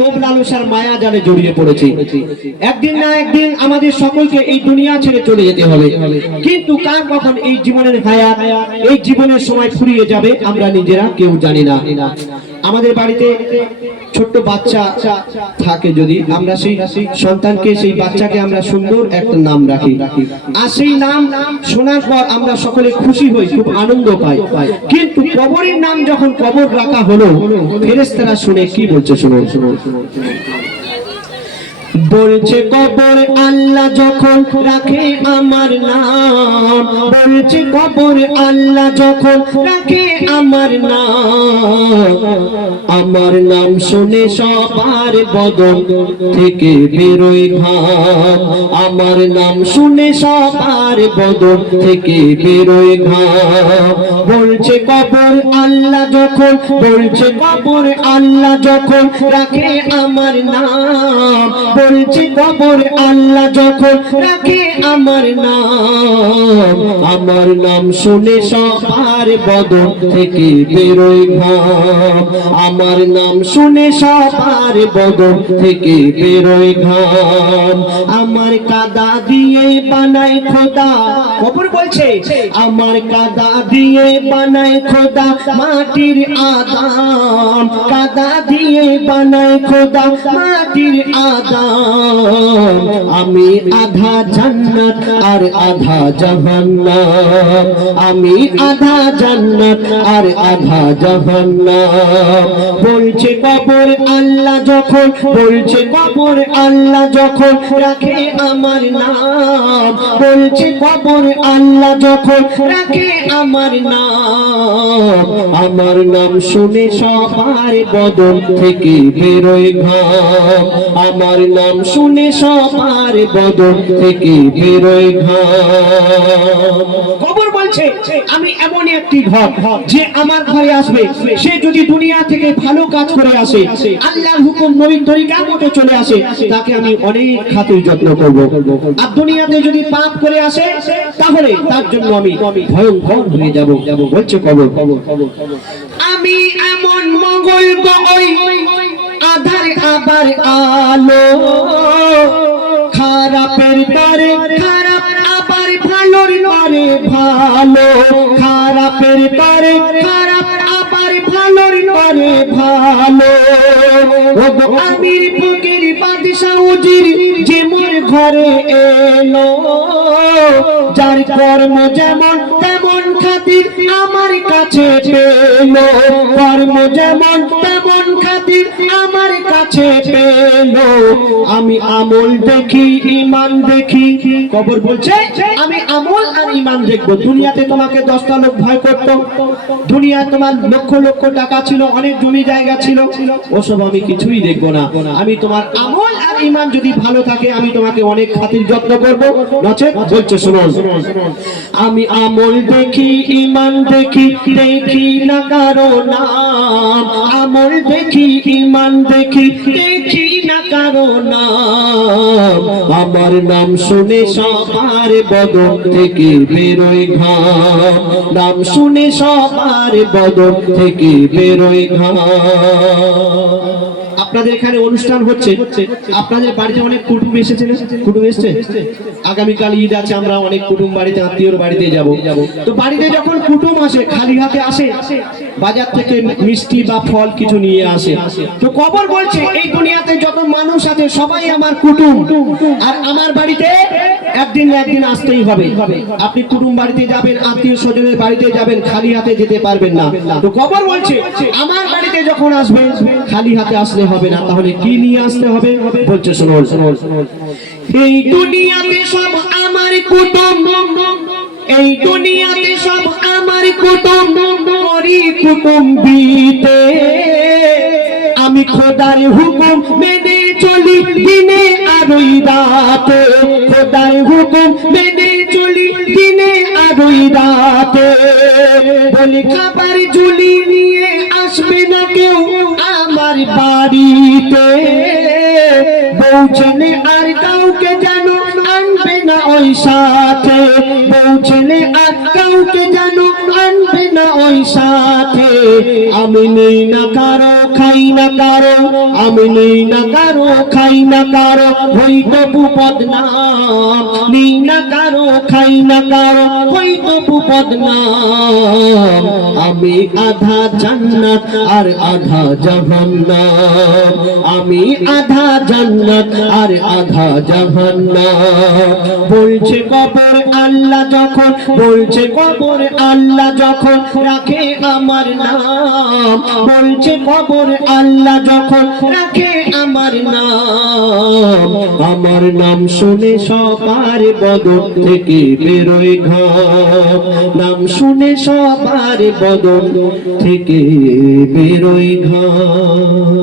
লোভ লালসার মায়া জালে জড়িয়ে পড়েছি। একদিন না একদিন আমাদের সকলকে এই দুনিয়া ছেড়ে চলে যেতে হবে, কিন্তু কার কখন এই জীবনের হায়াত, এই জীবনের সময় ফুরিয়ে যাবে আমরা নিজেরা কেউ জানি না। আমাদের বাড়িতে ছোট্ট বাচ্চা থাকে, যদি আমরা সেই সন্তানকে, সেই বাচ্চাকে আমরা সুন্দর একটা নাম রাখি, আর সেই নাম শোনার পর আমরা সকলে খুশি হই, খুব আনন্দ পাই। কিন্তু কবরের নাম যখন কবর রাখা হলো, ফেরেশতারা শুনে কি বলছে, শুনো। বলছে কবর আল্লাহ যখন রাখে আমার নাম, বলছে কবর আল্লাহ যখন রাখে আমার নাম শুনে সবার বদন থেকে বেরোয় ঘাম, আমার নাম শুনে সবার বদন থেকে বেরোয় ঘাম। বলছে কবর আল্লাহ যখন, বলছে কবর আল্লাহ যখন রাখে আমার নাম, বলছে কবর আল্লাহ যখন রাখে আমার নাম শুনে সবার বদন থেকে বেরোয় ঘাম, আমার নাম শুনে সবার বদন থেকে বেরোয় ঘাম। আমার কাদা দিয়ে বানায় খোদা, কবর বলছে আমার কাদা দিয়ে বানায় খোদা মাটির আদাম, কাদা দিয়ে বানায় খোদা মাটির আদাম। আমি আধা জান্নাত আর আধা জাহান্নাম, আমি আধা জান্নাত আর আধা জাহান্নাম। বলছে কবর আল্লাহ যখন, বলছে কবর আল্লাহ যখন রাখে আমার নাম, বলছে কবর আল্লাহ যখন রাখে আমার নাম শুনে সবার বদন থেকে বেরোয় ঘাম, আমার নাম শুনে সবার বদন থেকে বেরোয় ঘাম। কবর বলছে আমি এমনই একটি ঘর, যে আমার ঘরে আসবে সে যদি দুনিয়া থেকে ভালো কাজ করে আসে, আল্লাহর হুকুম নবীর তরিকার মতো চলে আসে, তাকে আমি অনেক খাতির যত্ন করব। আর দুনিয়াতে যদি পাপ করে আসে তাহলে তার জন্য আমি ভয়ঙ্কর হয়ে যাব। বলছে কবর আমি এমন মঙ্গল গই আধার আবার আলো, খারাপের তারে খারাপ আবার ভালোর তারে ভালো, খারাপের তারে খারাপ আবার ভালোর তারে ভালো। ওগো আমির ফকির বাদশা উজির যে মোর ঘরে এলো, যার কর্ম যেমন তেমন খাতির আমার কাছে পেলো, কর্ম যেমন তেমন খাতির আমার কাছে পেলো। আমি আমল দেখি ঈমান দেখি, কবর বলছে আমি আমল আর ঈমান দেখবো। দুনিয়াতে তোমাকে 10টা লোক ভয় করত, দুনিয়ায় তোমার লক্ষ লক্ষ টাকা ছিল, অনেক জমি জায়গা ছিল, ওসব আমি কিছুই দেখবো না। আমি তোমার আমল আর ঈমান যদি ভালো থাকে আমি তোমাকে অনেক খাতির যত্ন করবো, নচেত বলছে শুনুন আমি আমল দেখি ঈমান দেখি, দেখি না কারো নাম, আমল দেখি ঈমান দেখি, দেখি না কারো নাম। আমার নাম শুনে সবার বদন থেকে বেরোয় ঘাম, নাম শুনে সবার বদন থেকে বেরোয় ঘাম। আপনাদের এখানে অনুষ্ঠান হচ্ছে, আপনাদের বাড়িতে অনেক কুটুম এসেছে, কুটুম এসছে, আগামীকাল ঈদ আছে, আমরা অনেক কুটুম বাড়িতে, আত্মীয়র বাড়িতে যাব। তো বাড়িতে যখন কুটুম আসে খালি হাতে আসে, বাজার থেকে মিষ্টি বা ফল কিছু নিয়ে আসে। তো কবর বলছে এই দুনিয়াতে যত মানুষ আছে সবাই আমার কুটুম, আর আমার বাড়িতে একদিন না একদিন আসতেই হবে। আপনি কুটুম বাড়িতে যাবেন, আত্মীয় স্বজনের বাড়িতে যাবেন, খালি হাতে যেতে পারবেন না। তো কবর বলছে আমার বাড়িতে যখন আসবেন খালি হাতে আসলে হবে না, তাহলে কি নিয়ে আসতে হবে? বলছে শুনুন এই দুনিয়াতে সব আমার কুটুম, এই দুনিয়াতে সব আমার কুটুম, করি কুটুম্বিতে আমি খোদার হুকুম মেনে চলি দিনে আর রাতে, খোদার হুকুম মেনে চলি দিনে আর রাতে। বলি খাবার ঝুলি নিয়ে আসবে না কেউ আমার বাড়িতে, বউ ছেলে আর কাউকে যেন আনবে না ওই সাথে, বউ ছেলে আর কাউকে যেন আনবে না ওই সাথে। আমি নেই না কারো, খাই না না কারো, আমি নেই না কারো, খাই না কারো, হইতো বদনাম। নেই না কারো, খাই না কারো, হইতো বদনাম। আমি আধা জান্নাত আর আধা জাহান্নাম, আমি আধা জান্নাত আর আধা জাহান্নাম। বলছে কবর আল্লাহ যখন, বলছে কবর আল্লাহ যখন রাখে আমার নাম, বলছে কবর আল্লাহ যখন রাখে আমার নাম। আমার নাম শুনে সবার বদন থেকে বেরোয় ঘাম, নাম শুনে সবার বদন থেকে বেরোয় ঘাম।